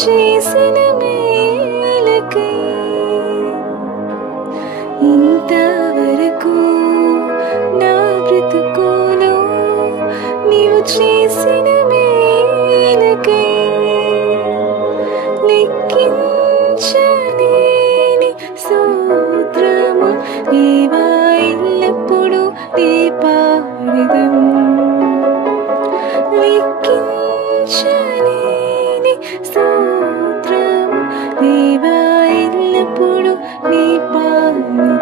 చేసిన మేలకై ఇంతవరకు నా బ్రతుకులో నీవు చేసిన మేలకై లెక్కించలేని స్తోత్రము దేవా ఎల్లప్పుడూ నీ పాడెదను. లెక్కించలేని స్తోత్రము దేవా ఎల్లప్పుడూ నీ పాడెదను.